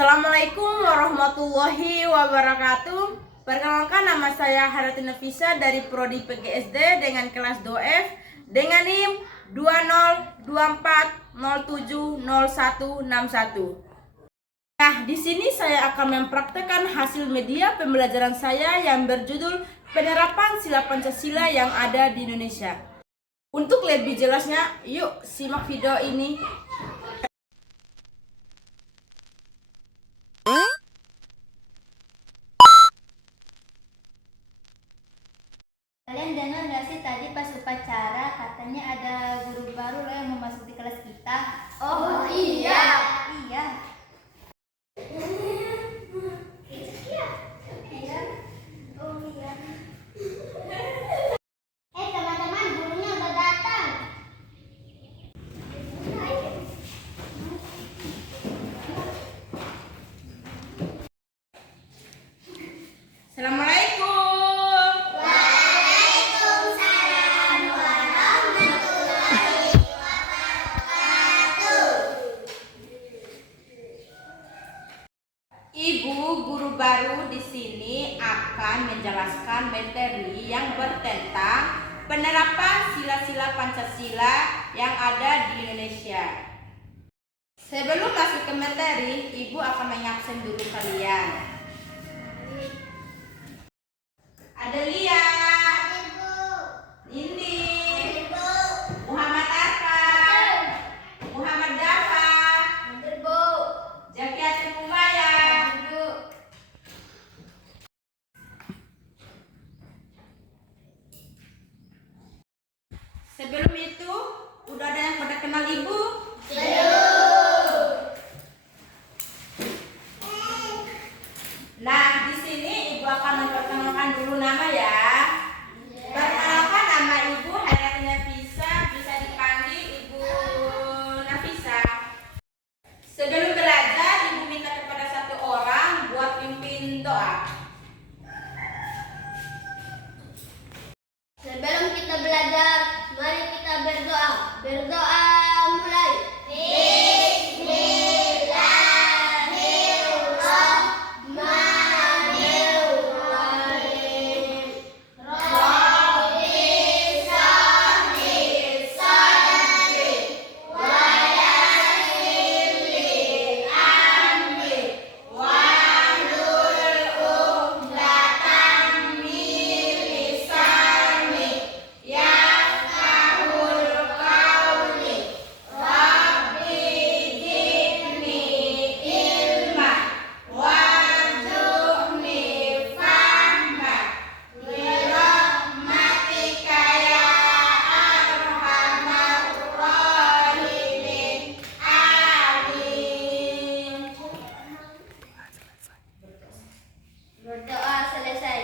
Assalamualaikum warahmatullahi wabarakatuh. Perkenalkan, nama saya Harati Nafisa dari Prodi PGSD dengan kelas 2F dengan NIM 2024070161. Nah, di sini saya akan mempraktekkan hasil media pembelajaran saya yang berjudul Penerapan Sila Pancasila yang ada di Indonesia. Untuk lebih jelasnya, yuk simak video ini. Kalian dengar nggak sih tadi pas upacara katanya ada guru baru loh yang mau masuk di kelas kita? Oh iya. Iya. Oh iya. Teman-teman, gurunya udah datang. Assalamualaikum. Waalaikumsalam warahmatullahi wabarakatuh. Ibu guru baru di sini akan menjelaskan materi yang bertentang penerapan sila-sila Pancasila yang ada di Indonesia. Sebelum masuk ke materi, Ibu akan mengabsen dulu kalian. Ada Lia, Indi, Muhammad Arfan, Muhammad Dafa, Zakiatul Umaya. Sebelum itu, udah ada yang pada kenal Ibu? Nah, di sini Ibu akan memperkenalkan dulu nama ya. Perkenalkan, nama Ibu Hayati Nafisa, bisa dipanggil Ibu Nafisa. Sebelum belajar, Ibu minta kepada satu orang buat pimpin doa. Sebelum kita belajar, mari kita berdoa. Berdoa mulai. Bismillahirrahmanirrahim. Rabbi shrahli sadri wa yassir li amri wahlul 'uqdatam min lisani yafqahul qawli. Rabbi zidni ilma warzuqni fahma birahmatika ya arhamar rahimin. Amin. Berdoa selesai.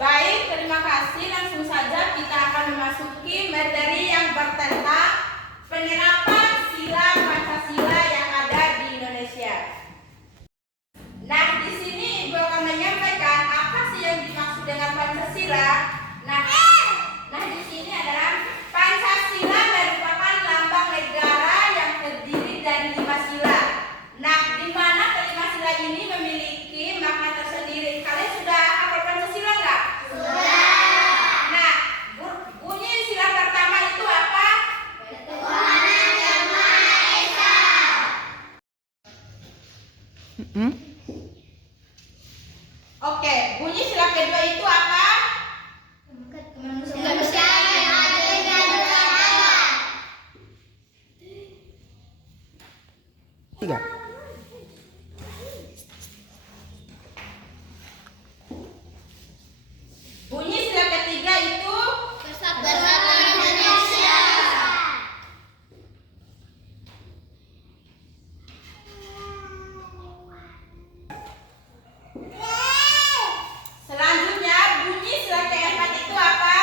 Baik, terima kasih. Langsung saja kita akan memasuki materi yang bertentang penerapan sila Pancasila yang ada di Indonesia. Nah, di sini Ibu akan menyampaikan apa sih yang dimaksud dengan Pancasila. Nah, di sini adalah Pancasila merupakan lambang negara yang terdiri dari 5 sila. Nah, di mana kelima sila ini memiliki makna tersendiri. Kalian sudah hafal Pancasila nggak? Nah, bunyi sila pertama itu apa? Ketuhanan Yang Maha Esa. Oke, bunyi sila kedua itu apa? Kemanusiaan yang adil dan beradab. Bunyi sila ketiga itu Bersama Indonesia. selanjutnya bunyi sila keempat itu apa?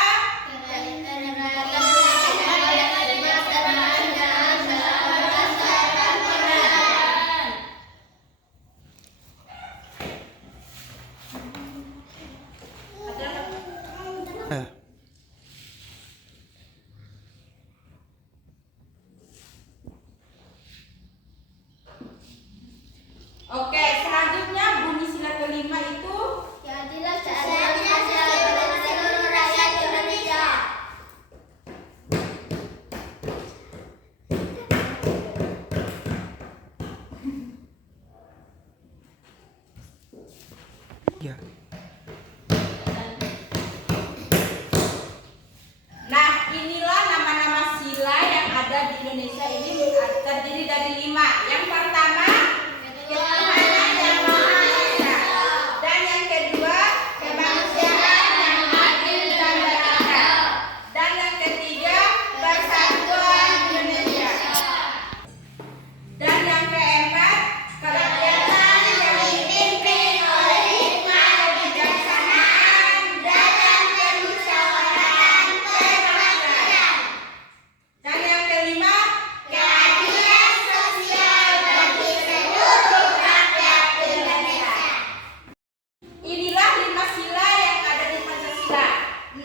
sila.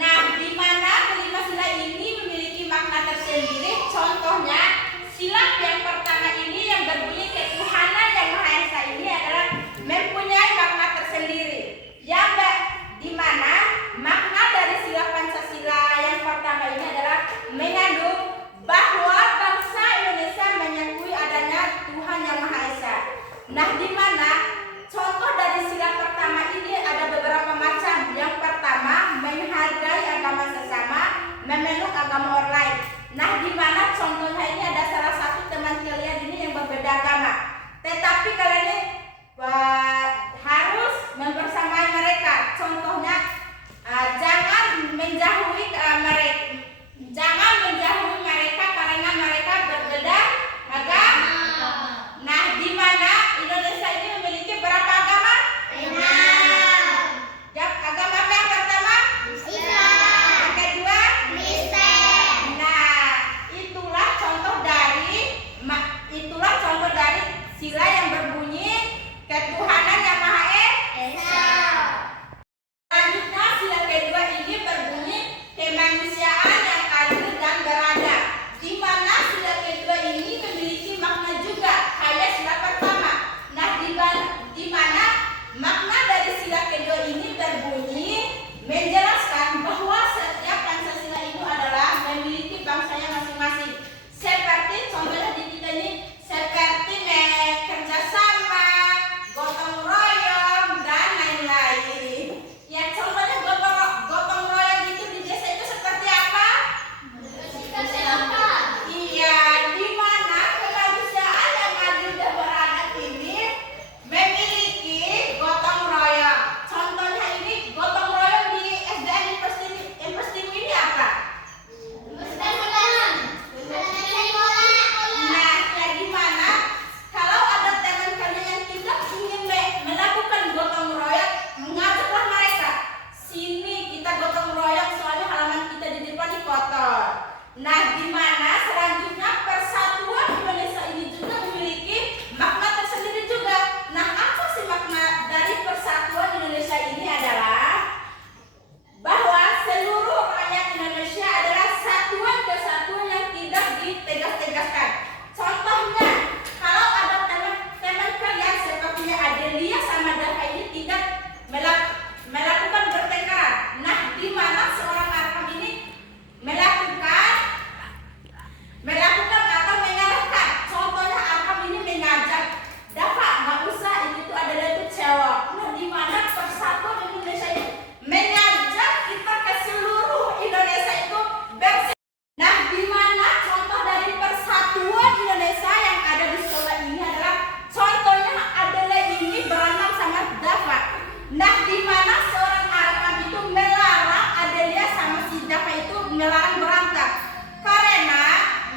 Nah, di mana kelima sila ini memiliki makna tersendiri. Contohnya, sila yang pertama ini yang berbunyi ketuhanan yang Maha Esa ini adalah mempunyai makna tersendiri. Di mana makna dari sila Pancasila yang pertama ini adalah mengandung bahwa bangsa Indonesia mengakui adanya Tuhan yang Maha Esa. Nah, di mana contoh dari sila pertama ini ada beberapa macam. Yang pertama, menghargai agama sesama, memeluk agama orang lain. Nah, di mana contohnya ini ada salah satu teman kalian ini yang berbeda agama, tetapi kalian ini harus membersamai mereka. Contohnya, jangan menjauhi mereka karena mereka berbeda agama. Nah, di mana Indonesia ini memiliki berapa agama? 6. Agama apa yang pertama? Islam. Yang kedua? Kristen. Nah, itulah contoh dari sila yang berbunyi ketuhanan yang Maha Esa. Selanjutnya, sila kedua ini berbunyi kemanusiaan yang adil dan beradab. Di mana sila kedua ini memiliki makna juga kayak sila pertama. Nah, di mana makna dari sila kedua ini berbunyi menjelaskan bahwa setiap Pancasila itu adalah memiliki bangsanya masing-masing. Seperti contohnya di kita ini seperti kerjasama, gotong royong, dan lain-lain. Ya, contohnya gotong royong itu di desa itu seperti apa? Iya, di mana kemanusiaan yang adil dan beradab ini memiliki gotong royong. Contohnya ini gotong royong di SDN Imprestimu ini apa? Nah, ya di mana kalau ada teman kalian yang tidak ingin melakukan gotong royong, mengajaklah mereka. Sini kita gotong royong soalnya halaman kita di depan ini kotor. Nah, di mana selanjutnya persatuan Indonesia ini juga memiliki makna tersendiri juga. Nah, apa sih makna dari persatuan Indonesia ini adalah bahwa seluruh rakyat Indonesia adalah satuan kesatuan yang tidak ditegas-tegaskan. Contohnya, kalau ada teman kalian sepertinya Adelia sama Dava ini tidak melakukan pertengkaran. Nah, di mana seorang Arkam ini melakukan atau mengalahkan. Contohnya Arkam ini mengajak Dava, nggak usah ini tuh adalah itu cewek. Nah, di mana persatuan Indonesia ini mengajak kita ke seluruh Indonesia itu bersih. Nah, di mana contoh dari persatuan Indonesia yang ada di sekolah ini adalah contohnya adalah ini berantem sama Dava. Nah, di mana seorang Arkam itu melarang Adelia sama si Dava itu melarang berantem karena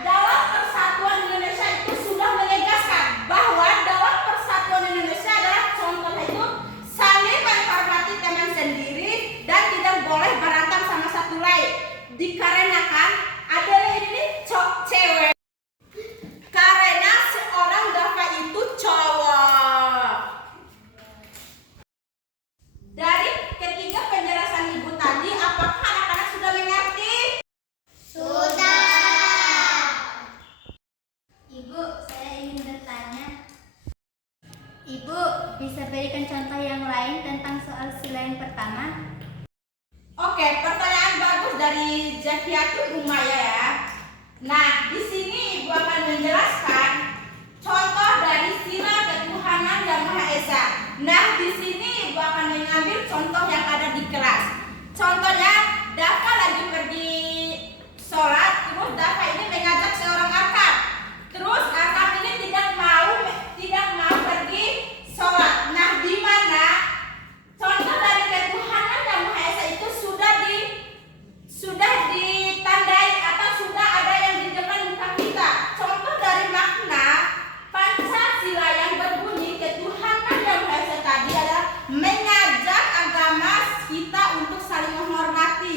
dalam persatuan Indonesia itu sudah menegaskan bahwa dalam persatuan Indonesia adalah contohnya itu saling menghormati teman sendiri dan tidak boleh berantem sama satu lain. Dikarenakan Adelia ini cewek, karena seorang Dava itu cowok. Dari ketiga penjelasan ibu tadi, apakah anak-anak sudah mengerti? Sudah. Ibu, saya ingin bertanya. Ibu, bisa berikan contoh yang lain tentang soal sila yang pertama? Oke, pertanyaan bagus dari Zakiatul Umaya ya. Nah, di sini Ibu akan menjelaskan contoh dari sila ketuhanan yang Maha Esa. Nah, di sini Ibu akan mengambil contoh yang ada di kelas. Contohnya, Dava lagi pergi sholat, terus Dava ini mengajak seorang Arkam. Terus Arkam ini tidak mau pergi sholat. Nah, di mana contoh dari ketuhanan yang Maha Esa itu sudah ditandai atau sudah ada yang di depan muka kita. Contoh dari makna Pancasila yang berbunyi ketuhanan yang Maha Esa tadi adalah mengajak agama kita untuk saling menghormati.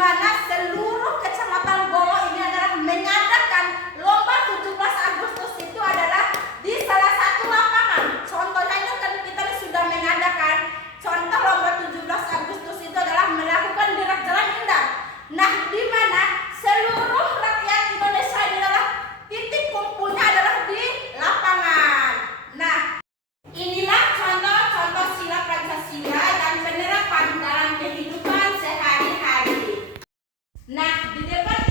mana seluruh Kecamatan Golo ini adalah mengadakan lomba 17 Agustus itu adalah di salah satu lapangan. Contohnya itu kan kita sudah mengadakan contoh lomba 17 Agustus itu adalah melakukan gerak jalan indah. Nah, di mana seluruh rakyat Indonesia ini adalah titik kumpulnya adalah di lapangan. Nah, inilah contoh-contoh sila Pancasila dan penerapan dalam kehidupan sehari-hari. Nah, di depan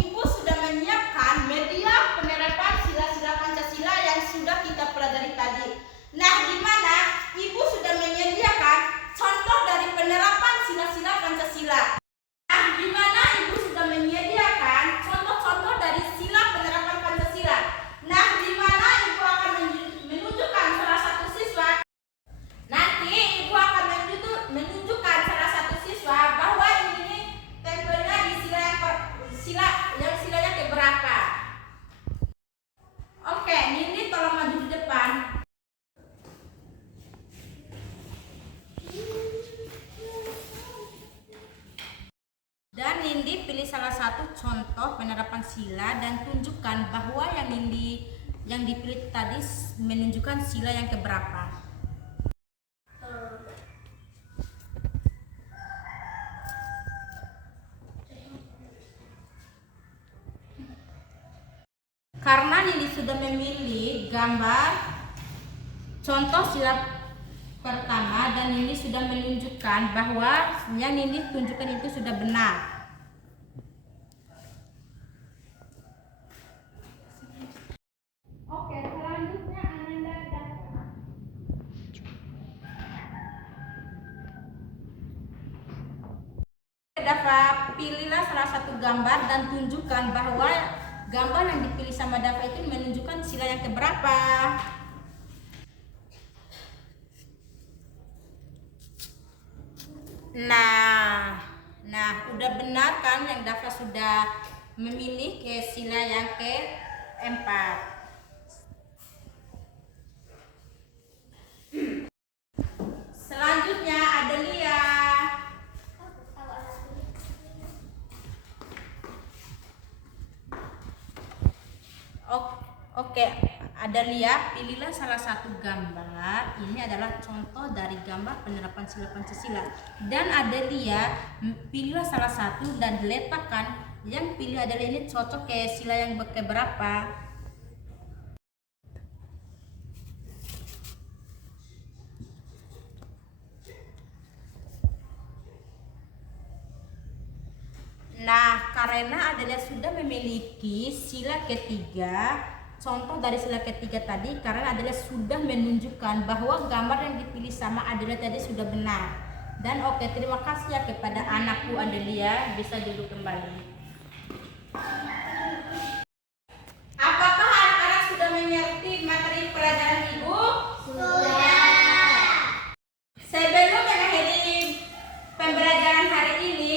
ibu sudah menyiapkan media penerapan sila-sila Pancasila yang sudah kita pelajari tadi. Nah, di mana ibu sudah menyediakan contoh dari penerapan sila-sila Pancasila. Nah, di mana ibu sudah menyediakan contoh-contoh dari sila penerapan Pancasila. Nah, di mana ibu akan menunjukkan salah satu siswa. Nanti ibu akan menunjukkan salah satu siswa bahwa ini tempelnya di silanya keberapa. Oke, Nindi tolong maju di depan. Dan Nindi pilih salah satu contoh penerapan sila dan tunjukkan bahwa yang dipilih tadi menunjukkan sila yang keberapa. Karena Nindi sudah memilih gambar contoh sila pertama dan Nindi sudah menunjukkan bahwa yang Nindi tunjukkan itu sudah benar. Oke, selanjutnya Ananda Dafa. Dafa, pilihlah salah satu gambar dan tunjukkan bahwa gambar yang dipilih sama Dafa itu menunjukkan sila yang keberapa. Nah, udah benar kan yang Dafa sudah memilih ke sila yang keempat. Selanjutnya Adelia. Oke, Adelia, pilihlah salah satu gambar. Ini adalah contoh dari gambar penerapan sila Pancasila. Dan Adelia, pilihlah salah satu dan letakkan yang pilih Adelia ini cocok ke sila yang keberapa. Nah, karena Adelia sudah memiliki sila ketiga, contoh dari sila ketiga tadi, karena Adelia sudah menunjukkan bahwa gambar yang dipilih sama Adelia tadi sudah benar. Dan oke, terima kasih ya kepada anakku Adelia, bisa duduk kembali. Apakah anak-anak sudah mengerti materi pelajaran ibu? Sudah. Sebelum mengakhiri pembelajaran hari ini,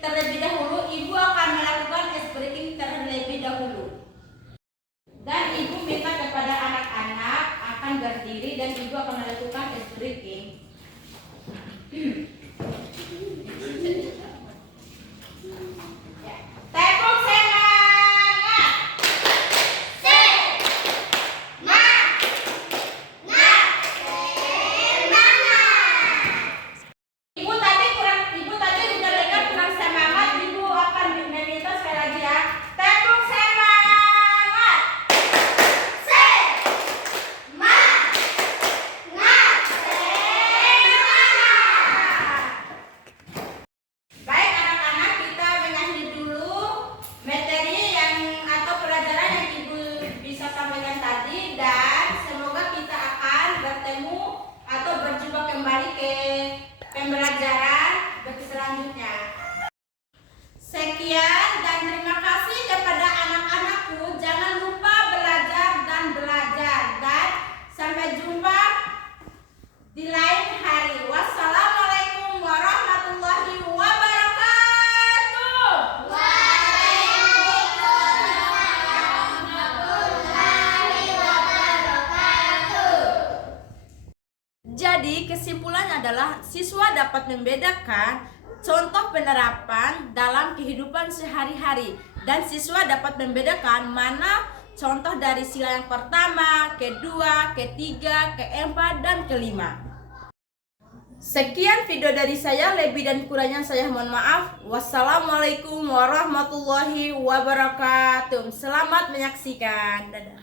terlebih dahulu ibu akan melakukan ice breaking terlebih dahulu. Dan ibu minta kepada anak-anak akan berdiri dan ibu akan melakukan ice breaking. Tepuk semangat. Ibu tadi udah dengar kurang semangat, ibu akan meminta sekali lagi ya. Tepuk semangat. Baik anak-anak, kita mengakhiri dulu materi atau pelajaran yang ibu bisa sampaikan tadi, dan semoga kita akan bertemu atau berjumpa kembali ke pembelajaran selanjutnya. Sekian dan terima kasih kepada anak-anakku. Jangan lupa belajar dan sampai jumpa di lain hari. Wassalamualaikum warahmatullahi wabarakatuh. Jadi kesimpulannya adalah siswa dapat membedakan contoh penerapan dalam kehidupan sehari-hari, dan siswa dapat membedakan mana contoh dari sila yang pertama, kedua, ketiga, keempat, dan kelima. Sekian video dari saya, lebih dan kurangnya saya mohon maaf. Wassalamualaikum warahmatullahi wabarakatuh. Selamat menyaksikan. Dadah.